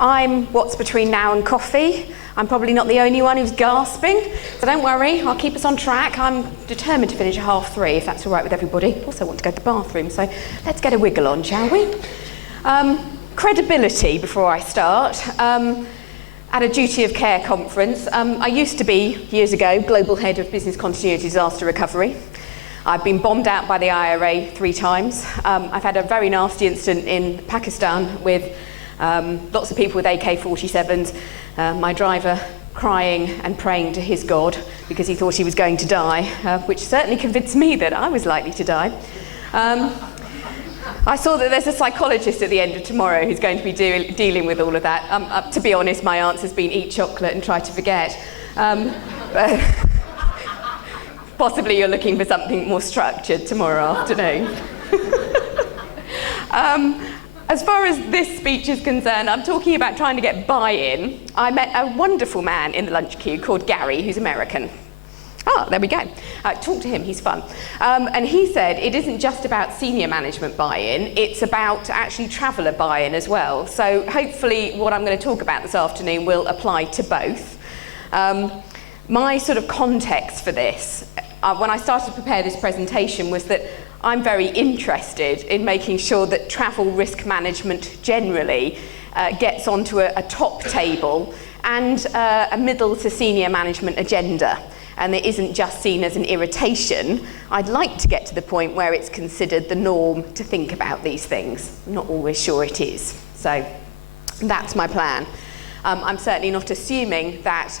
I'm what's between now and coffee. I'm probably not the only one who's gasping, so don't worry, I'll keep us on track. I'm determined to finish at 3:30, if that's all right with everybody. Also want to go to the bathroom, so let's get a wiggle on, shall we? Credibility before I start. At a duty of care conference, I used to be, years ago, Global Head of Business Continuity Disaster Recovery. I've been bombed out by the IRA 3 times. I've had a very nasty incident in Pakistan with lots of people with AK-47s, my driver crying and praying to his God because he thought he was going to die, which certainly convinced me that I was likely to die. I saw that there's a psychologist at the end of tomorrow who's going to be dealing with all of that. To be honest, my answer's been eat chocolate and try to forget. But possibly you're looking for something more structured tomorrow afternoon. As far as this speech is concerned, I'm talking about trying to get buy-in. I met a wonderful man in the lunch queue called Gary, who's American. Oh, there we go. Talk to him, he's fun. And he said it isn't just about senior management buy-in, it's about actually traveller buy-in as well. So hopefully what I'm going to talk about this afternoon will apply to both. My sort of context for this, when I started to prepare this presentation, was that I'm very interested in making sure that travel risk management generally gets onto a top table and a middle to senior management agenda, and it isn't just seen as an irritation. I'd like to get to the point where it's considered the norm to think about these things. I'm not always sure it is. So that's my plan. I'm certainly not assuming that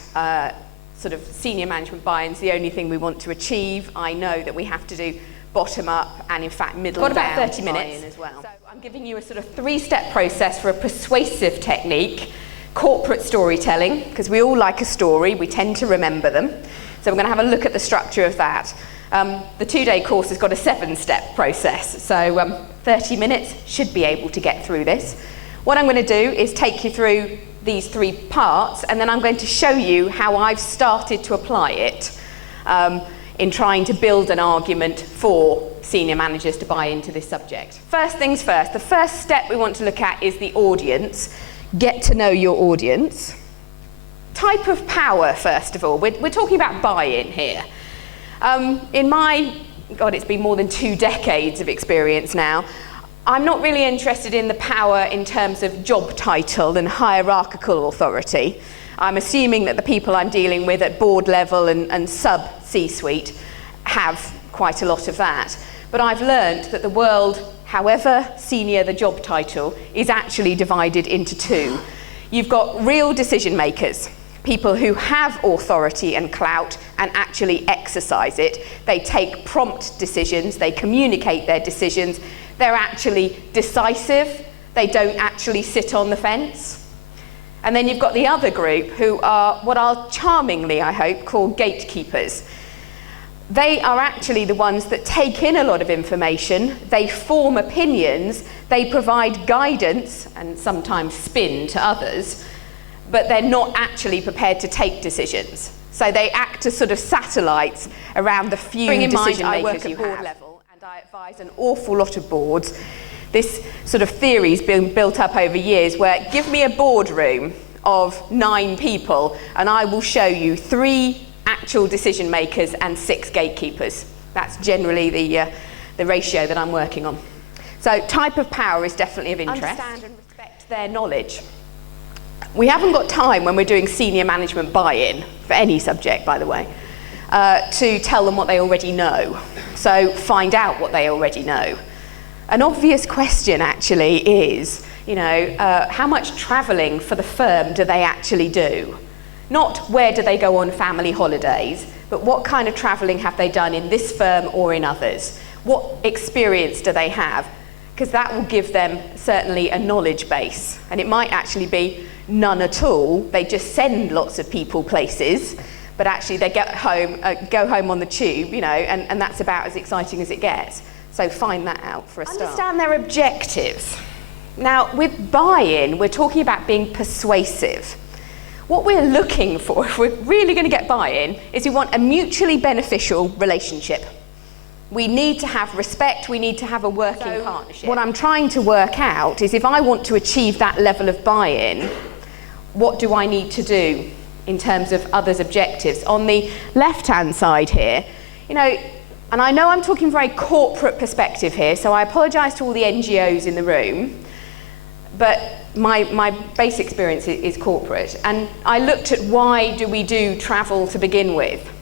sort of senior management buy-in is the only thing we want to achieve. I know that we have to do bottom up and in fact middle down. Got about 30 minutes as well. So I'm giving you a sort of 3-step process for a persuasive technique, corporate storytelling, because we all like a story, we tend to remember them. So we're going to have a look at the structure of that. The 2-day course has got a 7-step process, so 30 minutes should be able to get through this. What I'm going to do is take you through these 3 parts, and then I'm going to show you how I've started to apply it in trying to build an argument for senior managers to buy into this subject. First things first, the first step we want to look at is the audience. Get to know your audience. Type of power, first of all. We're talking about buy-in here. In my, God, it's been more than 2 decades of experience now, I'm not really interested in the power in terms of job title and hierarchical authority. I'm assuming that the people I'm dealing with at board level and sub-C-suite have quite a lot of that. But I've learned that the world, however senior the job title, is actually divided into 2. You've got real decision makers, people who have authority and clout and actually exercise it. They take prompt decisions, they communicate their decisions, they're actually decisive, they don't actually sit on the fence. And then you've got the other group who are what I'll charmingly, I hope, call gatekeepers. They are actually the ones that take in a lot of information, they form opinions, they provide guidance and sometimes spin to others, but they're not actually prepared to take decisions. So they act as sort of satellites around the few decision makers you have. Level, and I advise an awful lot of boards. This sort of theory's been built up over years where give me a boardroom of 9 people and I will show you 3 actual decision makers and 6 gatekeepers. That's generally the ratio that I'm working on. So type of power is definitely of interest. Understand and respect their knowledge. We haven't got time when we're doing senior management buy-in, for any subject by the way, to tell them what they already know. So find out what they already know. An obvious question actually is, how much travelling for the firm do they actually do? Not where do they go on family holidays, but what kind of travelling have they done in this firm or in others? What experience do they have? Because that will give them certainly a knowledge base. And it might actually be none at all. They just send lots of people places, but actually they go home on the tube, and that's about as exciting as it gets. So find that out for a start. Understand their objectives. Now, with buy-in, we're talking about being persuasive. What we're looking for, if we're really going to get buy-in, is we want a mutually beneficial relationship. We need to have respect, we need to have a working partnership. What I'm trying to work out is if I want to achieve that level of buy-in, what do I need to do in terms of others' objectives? On the left-hand side here, you know, and I know I'm talking very corporate perspective here, so I apologise to all the NGOs in the room, but my base experience is corporate. And I looked at why do we do travel to begin with.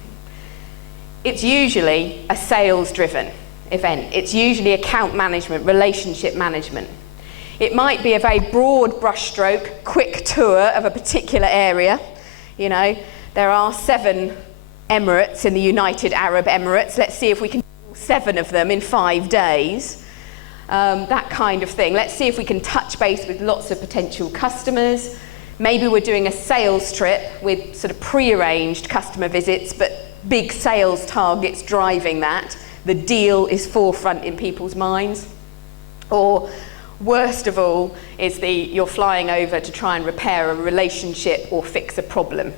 It's usually a sales-driven event. It's usually account management, relationship management. It might be a very broad brushstroke, quick tour of a particular area. You know, there are 7 Emirates in the United Arab Emirates. Let's see if we can do 7 of them in 5 days. That kind of thing. Let's see if we can touch base with lots of potential customers. Maybe we're doing a sales trip with sort of pre-arranged customer visits, but big sales targets driving that. The deal is forefront in people's minds. Or worst of all is you're flying over to try and repair a relationship or fix a problem.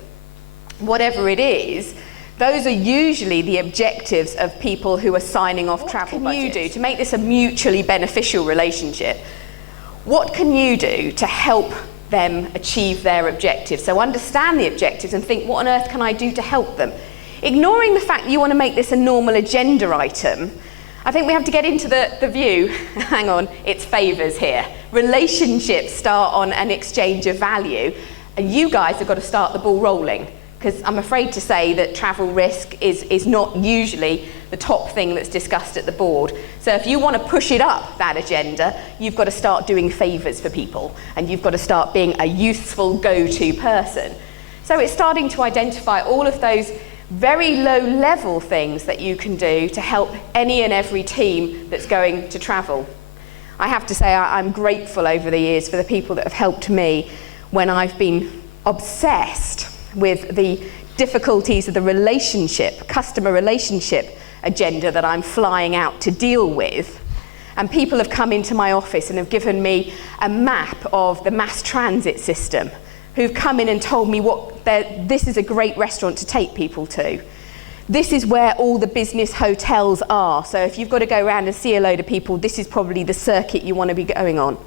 Whatever it is, those are usually the objectives of people who are signing off travel budgets. What can you do to make this a mutually beneficial relationship? What can you do to help them achieve their objectives? So understand the objectives and think, what on earth can I do to help them? Ignoring the fact that you want to make this a normal agenda item, I think we have to get into the view, hang on, it's favours here. Relationships start on an exchange of value, and you guys have got to start the ball rolling, because I'm afraid to say that travel risk is not usually the top thing that's discussed at the board. So if you want to push it up, that agenda, you've got to start doing favours for people, and you've got to start being a useful go-to person. So it's starting to identify all of those very low-level things that you can do to help any and every team that's going to travel. I have to say I'm grateful over the years for the people that have helped me when I've been obsessed with the difficulties of the relationship, customer relationship agenda that I'm flying out to deal with. And people have come into my office and have given me a map of the mass transit system, who've come in and told me this is a great restaurant to take people to. This is where all the business hotels are. So if you've got to go around and see a load of people, this is probably the circuit you want to be going on.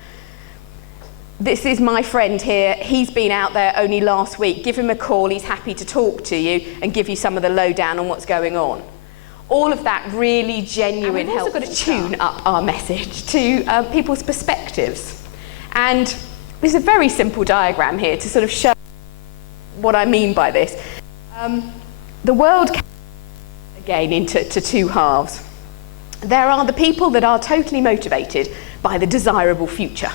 This is my friend here. He's been out there only last week. Give him a call. He's happy to talk to you and give you some of the lowdown on what's going on. All of that really genuine help. We've also got to tune up our message to people's perspectives. And there's a very simple diagram here to sort of show what I mean by this. The world can again into 2 halves. There are the people that are totally motivated by the desirable future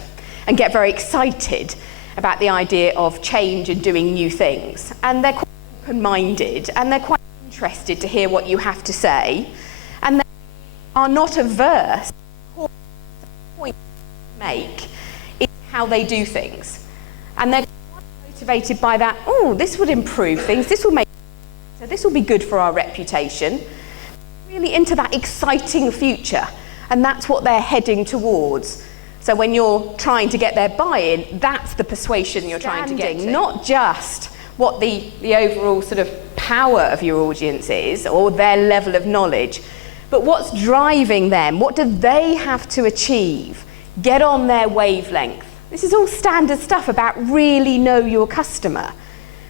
and get very excited about the idea of change and doing new things. And they're quite open-minded and they're quite interested to hear what you have to say. And they are not averse to the point to make how they do things. And they're motivated by that, oh, this would improve things, this will make so this will be good for our reputation. Really into that exciting future, and that's what they're heading towards. So when you're trying to get their buy-in, that's the persuasion you're trying to get to. Not just what the overall sort of power of your audience is, or their level of knowledge, but what's driving them, what do they have to achieve, get on their wavelength. This is all standard stuff about really know your customer.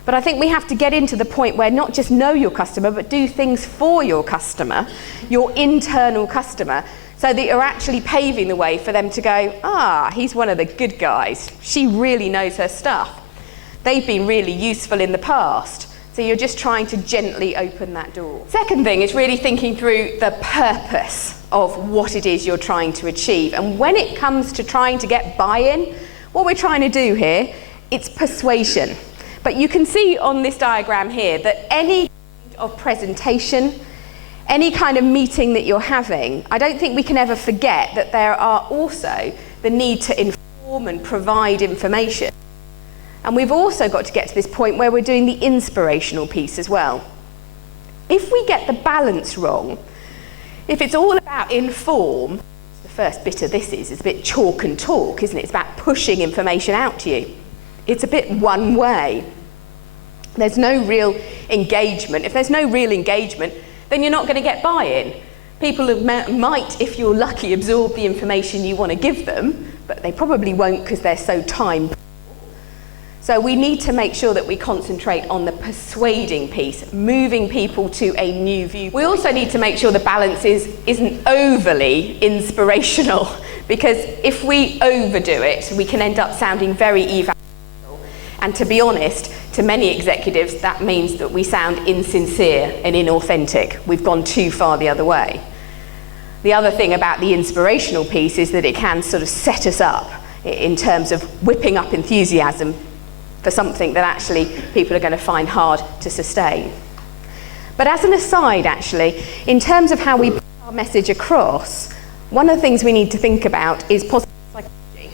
But I think we have to get into the point where not just know your customer, but do things for your customer, your internal customer, so that you're actually paving the way for them to go, he's one of the good guys. She really knows her stuff. They've been really useful in the past. So you're just trying to gently open that door. Second thing is really thinking through the purpose of what it is you're trying to achieve. And when it comes to trying to get buy-in, what we're trying to do here, it's persuasion. But you can see on this diagram here that any kind of presentation, any kind of meeting that you're having, I don't think we can ever forget that there are also the need to inform and provide information. And we've also got to get to this point where we're doing the inspirational piece as well. If we get the balance wrong, if it's all about inform, the first bit of this is a bit chalk and talk, isn't it? It's about pushing information out to you. It's a bit one way. There's no real engagement. If there's no real engagement, then you're not going to get buy-in. People might, if you're lucky, absorb the information you want to give them, but they probably won't because they're so time poor. So we need to make sure that we concentrate on the persuading piece, moving people to a new view. We also need to make sure the balance isn't overly inspirational, because if we overdo it, we can end up sounding very evangelical. And to be honest, to many executives, that means that we sound insincere and inauthentic. We've gone too far the other way. The other thing about the inspirational piece is that it can sort of set us up in terms of whipping up enthusiasm for something that actually people are going to find hard to sustain. But as an aside, actually, in terms of how we put our message across, one of the things we need to think about is positive psychology.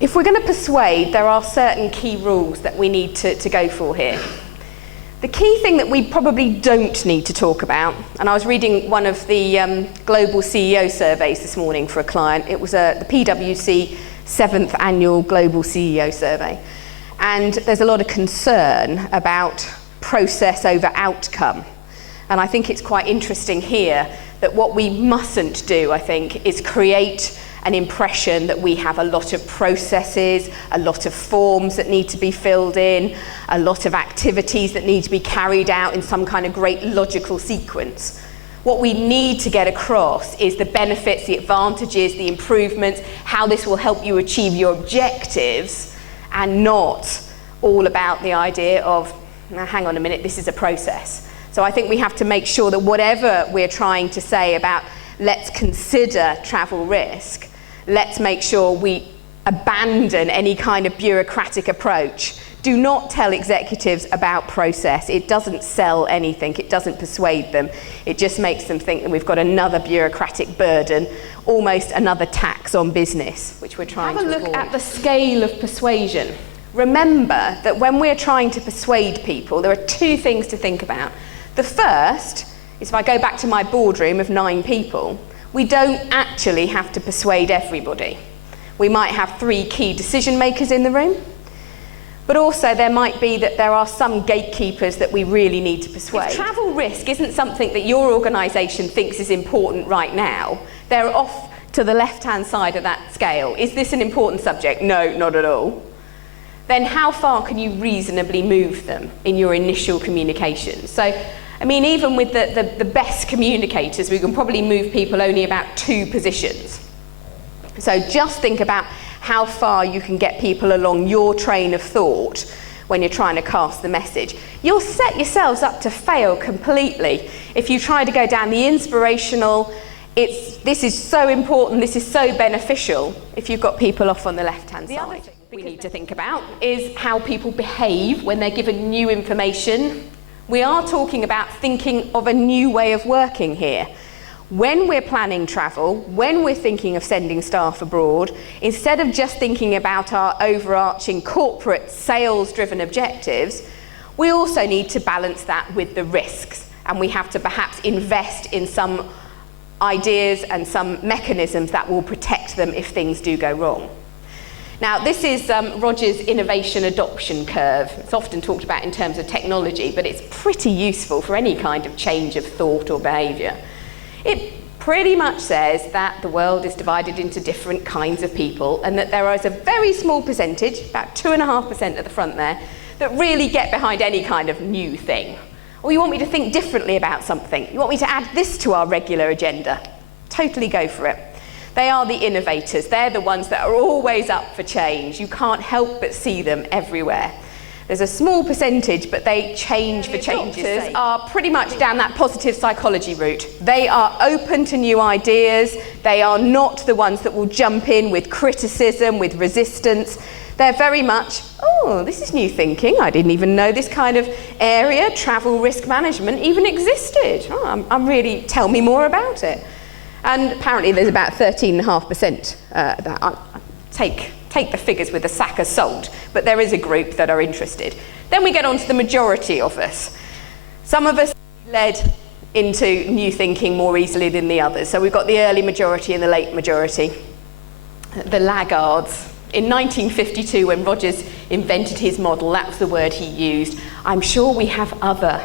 If we're going to persuade, there are certain key rules that we need to go for here. The key thing that we probably don't need to talk about, and I was reading one of the global CEO surveys this morning for a client. It was the PwC 7th annual global CEO survey. And there's a lot of concern about process over outcome. And I think it's quite interesting here that what we mustn't do, I think, is create an impression that we have a lot of processes, a lot of forms that need to be filled in, a lot of activities that need to be carried out in some kind of great logical sequence. What we need to get across is the benefits, the advantages, the improvements, how this will help you achieve your objectives, and not all about the idea of, now hang on a minute, this is a process. So I think we have to make sure that whatever we're trying to say about let's consider travel risk, let's make sure we abandon any kind of bureaucratic approach. Do not tell executives about process. It doesn't sell anything. It doesn't persuade them. It just makes them think that we've got another bureaucratic burden, almost another tax on business, which we're trying to avoid. Have a look at the scale of persuasion. Remember that when we're trying to persuade people, there are two things to think about. The first is, if I go back to my boardroom of 9 people, we don't actually have to persuade everybody. We might have 3 key decision makers in the room. But also there might be that there are some gatekeepers that we really need to persuade. If travel risk isn't something that your organisation thinks is important right now, they're off to the left-hand side of that scale. Is this an important subject? No, not at all. Then how far can you reasonably move them in your initial communication? So, I mean, even with the best communicators, we can probably move people only about 2 positions. So just think about how far you can get people along your train of thought when you're trying to cast the message. You'll set yourselves up to fail completely if you try to go down the inspirational, this is so important, this is so beneficial, if you've got people off on the left-hand side. The other thing we need to think about is how people behave when they're given new information. We are talking about thinking of a new way of working here. When we're planning travel, when we're thinking of sending staff abroad, instead of just thinking about our overarching corporate sales-driven objectives, we also need to balance that with the risks. And we have to perhaps invest in some ideas and some mechanisms that will protect them if things do go wrong. Now, this is Roger's innovation adoption curve. It's often talked about in terms of technology, but it's pretty useful for any kind of change of thought or behaviour. It pretty much says that the world is divided into different kinds of people, and that there is a very small percentage, about 2.5% at the front there, that really get behind any kind of new thing. Or you want me to think differently about something. You want me to add this to our regular agenda. Totally go for it. They are the innovators. They're the ones that are always up for change. You can't help but see them everywhere. There's a small percentage, but they change for change's sake. Are pretty much down that positive psychology route. They are open to new ideas. They are not the ones that will jump in with criticism, with resistance. They're very much, oh, this is new thinking. I didn't even know this kind of area, travel risk management, even existed. Oh, I'm really, tell me more about it. And apparently there's about 13.5% that I take the figures with a sack of salt, but there is a group that are interested. Then we get on to the majority of us. Some of us led into new thinking more easily than the others. So we've got the early majority and the late majority, the laggards. In 1952, when Rogers invented his model, that was the word he used. I'm sure we have other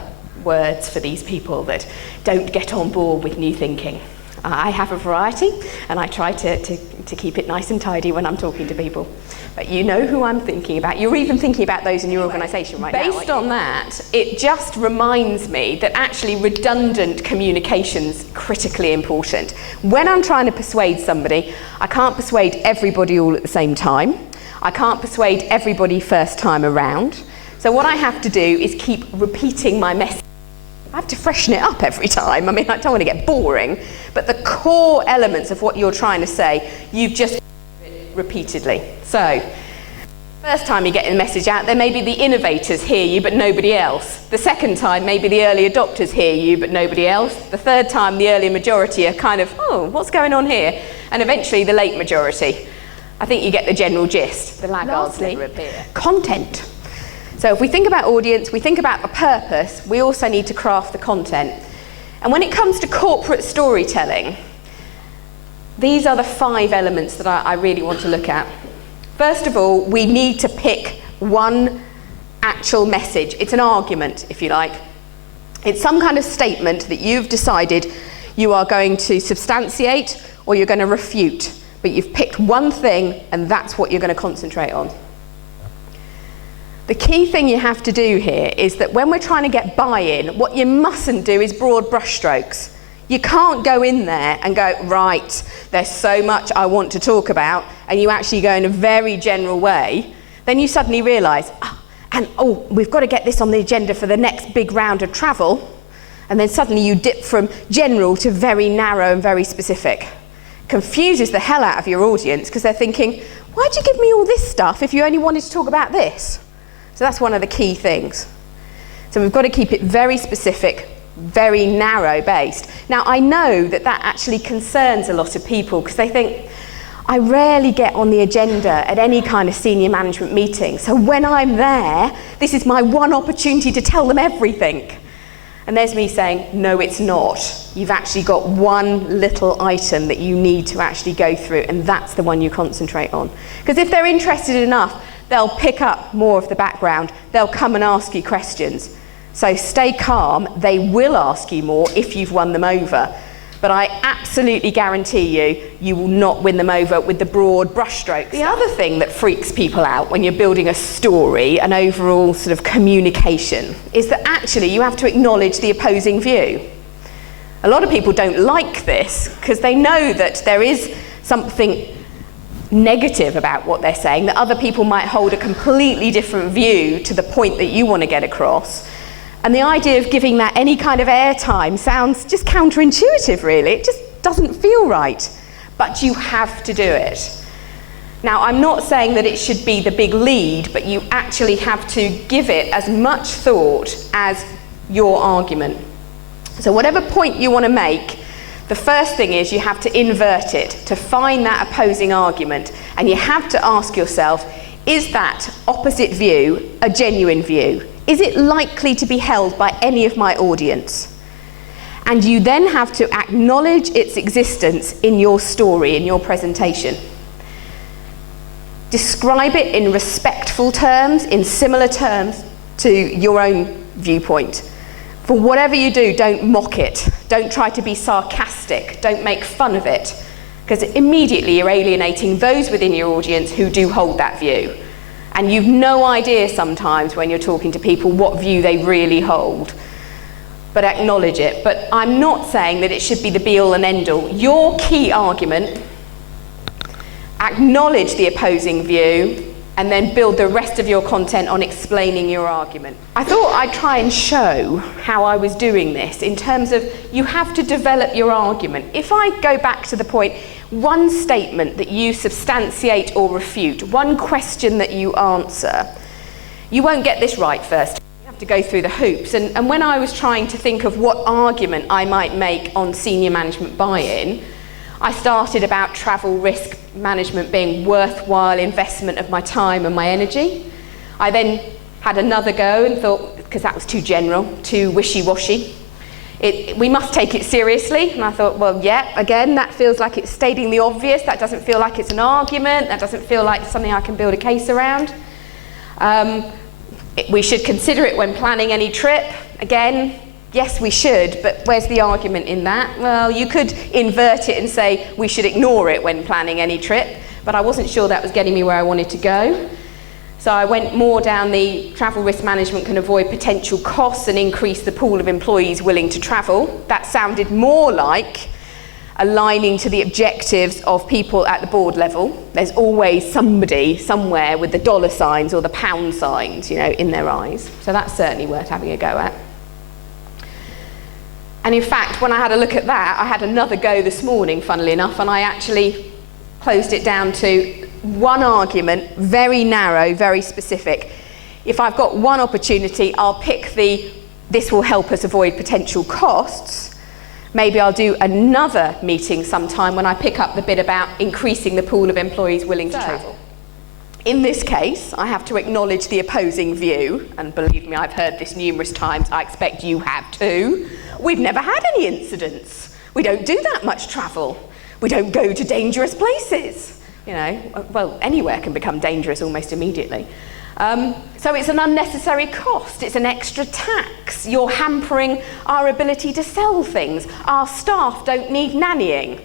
words for these people that don't get on board with new thinking. I have a variety, and I try to keep it nice and tidy when I'm talking to people. But you know who I'm thinking about. You're even thinking about those in your organisation right now. Based on that, it just reminds me that actually redundant communication's critically important. When I'm trying to persuade somebody, I can't persuade everybody all at the same time. I can't persuade everybody first time around. So what I have to do is keep repeating my message. I have to freshen it up every time. I mean, I don't want to get boring, but the core elements of what you're trying to say, you've just repeatedly. So, first time you get the message out, there maybe the innovators hear you, but nobody else. The second time, maybe the early adopters hear you, but nobody else. The third time, the early majority are kind of, oh, what's going on here? And eventually, the late majority. I think you get the general gist. The laggards never appear. Content. So if we think about audience, we think about the purpose, we also need to craft the content. And when it comes to corporate storytelling, these are the 5 elements that I really want to look at. First of all, we need to pick one actual message. It's an argument, if you like. It's some kind of statement that you've decided you are going to substantiate or you're going to refute. But you've picked one thing, and that's what you're going to concentrate on. The key thing you have to do here is that when we're trying to get buy-in, what you mustn't do is broad brushstrokes. You can't go in there and go, right, there's so much I want to talk about, and you actually go in a very general way. Then you suddenly realise, we've got to get this on the agenda for the next big round of travel. And then suddenly you dip from general to very narrow and very specific. Confuses the hell out of your audience because they're thinking, why'd you give me all this stuff if you only wanted to talk about this? So that's one of the key things. So we've got to keep it very specific, very narrow based. Now I know that actually concerns a lot of people because they think, I rarely get on the agenda at any kind of senior management meeting. So when I'm there, this is my one opportunity to tell them everything. And there's me saying, no, it's not. You've actually got one little item that you need to actually go through, and that's the one you concentrate on. Because if they're interested enough, they'll pick up more of the background. They'll come and ask you questions. So stay calm. They will ask you more if you've won them over. But I absolutely guarantee you will not win them over with the broad brushstrokes. The other thing that freaks people out when you're building a story, an overall sort of communication, is that actually you have to acknowledge the opposing view. A lot of people don't like this because they know that there is something negative about what they're saying, that other people might hold a completely different view to the point that you want to get across. And the idea of giving that any kind of airtime sounds just counterintuitive, really. It just doesn't feel right. But you have to do it. Now, I'm not saying that it should be the big lead, but you actually have to give it as much thought as your argument. So whatever point you want to make, the first thing is you have to invert it, to find that opposing argument. And you have to ask yourself, is that opposite view a genuine view? Is it likely to be held by any of my audience? And you then have to acknowledge its existence in your story, in your presentation. Describe it in respectful terms, in similar terms to your own viewpoint. For whatever you do, don't mock it. Don't try to be sarcastic. Don't make fun of it. Because immediately you're alienating those within your audience who do hold that view. And you've no idea sometimes when you're talking to people what view they really hold. But acknowledge it. But I'm not saying that it should be the be-all and end-all. Your key argument, acknowledge the opposing view, and then build the rest of your content on explaining your argument. I thought I'd try and show how I was doing this in terms of you have to develop your argument. If I go back to the point, one statement that you substantiate or refute, one question that you answer, you won't get this right first. You have to go through the hoops. And when I was trying to think of what argument I might make on senior management buy-in, I started about travel risk management being worthwhile investment of my time and my energy. I then had another go and thought, because that was too general, too wishy-washy, we must take it seriously. And I thought, well, yeah, again, that feels like it's stating the obvious. That doesn't feel like it's an argument. That doesn't feel like something I can build a case around. We should consider it when planning any trip. Again, Yes, we should, but where's the argument in that? Well, you could invert it and say we should ignore it when planning any trip, but I wasn't sure that was getting me where I wanted to go. So I went more down the travel risk management can avoid potential costs and increase the pool of employees willing to travel. That sounded more like aligning to the objectives of people at the board level. There's always somebody somewhere with the dollar signs or the pound signs, in their eyes. So that's certainly worth having a go at. And in fact, when I had a look at that, I had another go this morning, funnily enough, and I actually closed it down to one argument, very narrow, very specific. If I've got one opportunity, I'll pick this will help us avoid potential costs. Maybe I'll do another meeting sometime when I pick up the bit about increasing the pool of employees willing to travel. In this case, I have to acknowledge the opposing view, and believe me, I've heard this numerous times, I expect you have too. We've never had any incidents. We don't do that much travel. We don't go to dangerous places. Well, anywhere can become dangerous almost immediately. So it's an unnecessary cost. It's an extra tax. You're hampering our ability to sell things. Our staff don't need nannying.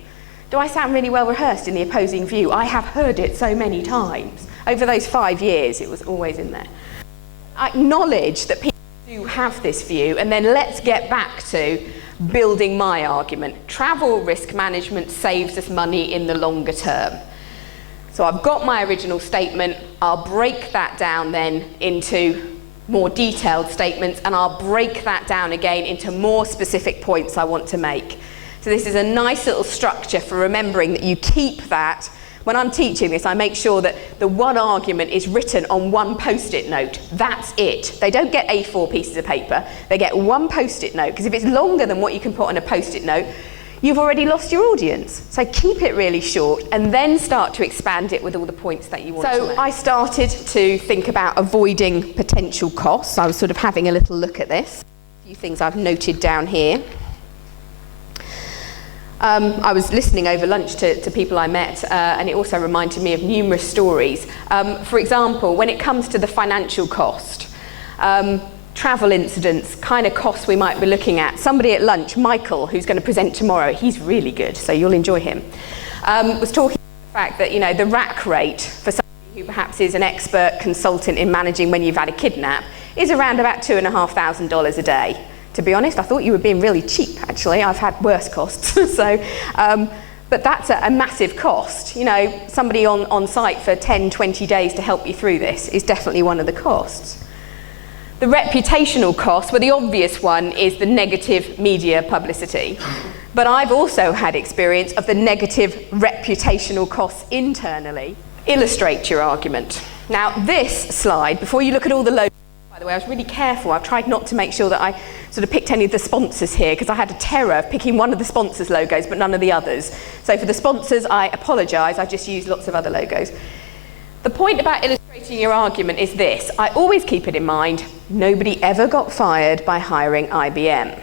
Do I sound really well rehearsed in the opposing view? I have heard it so many times. Over those 5 years, it was always in there. I acknowledge that people do have this view, and then let's get back to building my argument. Travel risk management saves us money in the longer term. So I've got my original statement. I'll break that down then into more detailed statements, and I'll break that down again into more specific points I want to make. So this is a nice little structure for remembering that you keep that. When I'm teaching this, I make sure that the one argument is written on one post-it note. That's it. They don't get A4 pieces of paper. They get one post-it note, because if it's longer than what you can put on a post-it note, you've already lost your audience. So keep it really short and then start to expand it with all the points that you want to make. So I started to think about avoiding potential costs. I was sort of having a little look at this. A few things I've noted down here. I was listening over lunch to people I met, and it also reminded me of numerous stories. For example, when it comes to the financial cost, travel incidents, kind of costs we might be looking at. Somebody at lunch, Michael, who's going to present tomorrow, he's really good, so you'll enjoy him, was talking about the fact that, the rack rate for somebody who perhaps is an expert consultant in managing when you've had a kidnap is around about $2,500 a day. To be honest, I thought you were being really cheap, actually. I've had worse costs. But that's a massive cost. Somebody on site for 10, 20 days to help you through this is definitely one of the costs. The reputational cost, well, the obvious one is the negative media publicity. But I've also had experience of the negative reputational costs internally. Illustrate your argument. Now, this slide, before you look at all the logos, by the way, I was really careful. I've tried not to make sure that I sort of picked any of the sponsors here, because I had a terror of picking one of the sponsors' logos but none of the others. So for the sponsors, I apologise. I just used lots of other logos. The point about illustrating your argument is this. I always keep it in mind, nobody ever got fired by hiring IBM.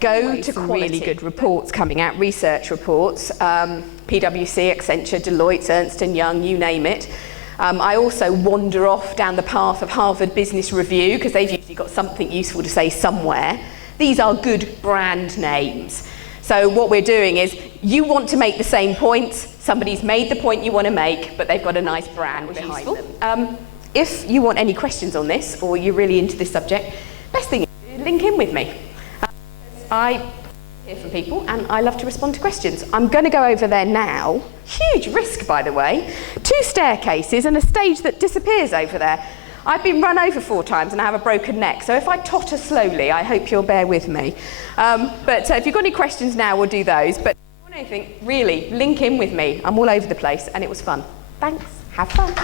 Go to some really good reports coming out, research reports, PwC, Accenture, Deloitte, Ernst & Young, you name it. I also wander off down the path of Harvard Business Review, because they've usually got something useful to say somewhere. These are good brand names. So what we're doing is, you want to make the same points, somebody's made the point you want to make, but they've got a nice brand behind them. If you want any questions on this, or you're really into this subject, best thing is to link in with me. I hear from people, and I love to respond to questions. I'm going to go over there now. Huge risk, by the way. 2 staircases and a stage that disappears over there. I've been run over 4 times and I have a broken neck, so if I totter slowly, I hope you'll bear with me. But if you've got any questions now, we'll do those. But if you want anything, really, link in with me. I'm all over the place, and it was fun. Thanks. Have fun.